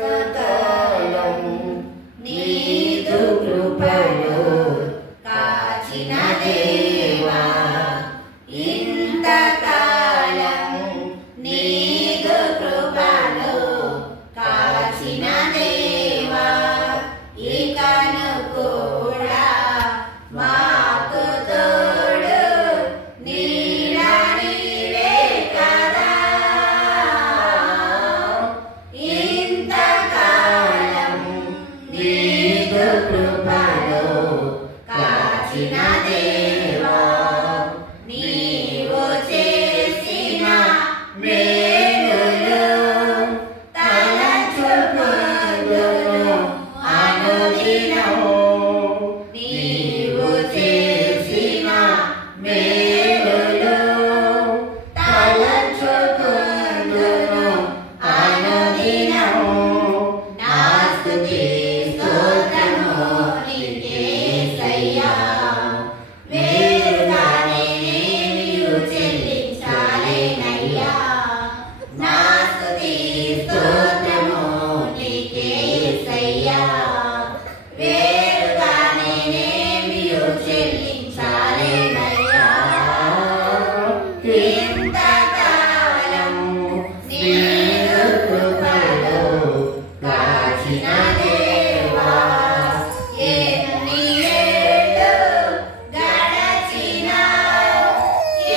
కాలము నీదు కృపలో కాచిన దేవా, ఇంతకాలము నీదు కృపలో కాచిన దేవా, ఇకను కూడా మాకు తోడు నీడ నీవే కదా. ఇంతకాలము నీదు కృపలో కాచిన దేవా, నీవు చేసిన మేలులు తలచుకొందును అనుదినము. నీవు చేసిన మేలులు తలచుకొందును అనుదినము. నా స్తుతి స్తోత్రము నీకేసయ్యా, వేరుగా నేనేమియు చెల్లించాలేనయ్యా. నా స్తుతి స్తోత్రము నీకేసయ్యా, వేరుగా నేనేమియు చెల్లించాలేనయ్యా. ఇంతకాలము నీదు కృపలో కాచిన దేవా, ఎన్ని ఏళ్ళు గడచినా,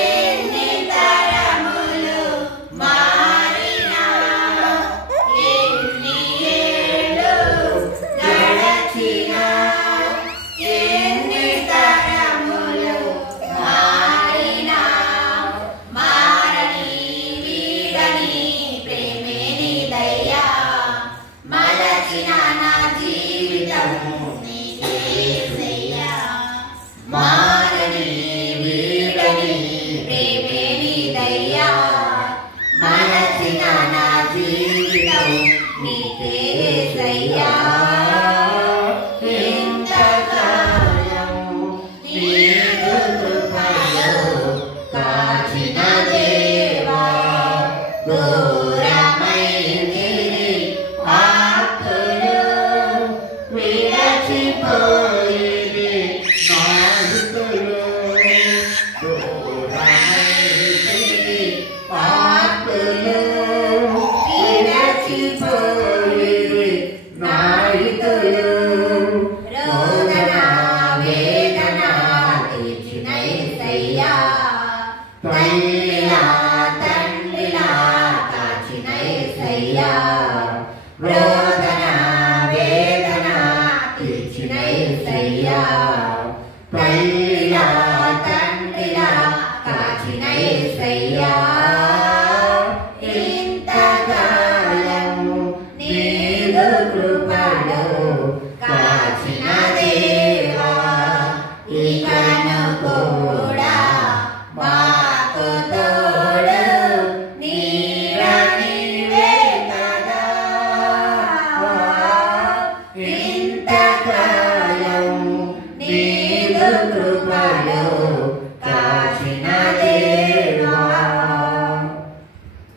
ఎన్ని తరములు మారినా, ఎన్ని ఏళ్ళు గడచినా, ఎన్ని తరములు మారినా, మారని వీడని ప్రేమే నీదయ్యా. మలచిన నా జీవితం నీకేసయ్యా, మారని వీడని ప్రేమే నీదయ్యా. మలచిన నా జీవితం నీకేసయ్యా. ఇంతకాలము నీదు కృపలో కాచిన దేవా, దూరమైందిరి ఆత్తులు విరచిపోయిరి నాలుకలు. దూరమైందిరి ఆత్తులు విరచిపోయిరి నాలుకలు. రోదన వేదన తీర్చిన యేసయ్యా, తల్లిలా తండ్రిలా కాచిన యేసయ్యా. రోదన వేదన తీర్చిన యేసయ్యా, తల్లిలా తండ్రిలా కాచిన యేసయ్యా. ఇంతకాలము నీదు కృపలో కాచిన దేవా, ఇక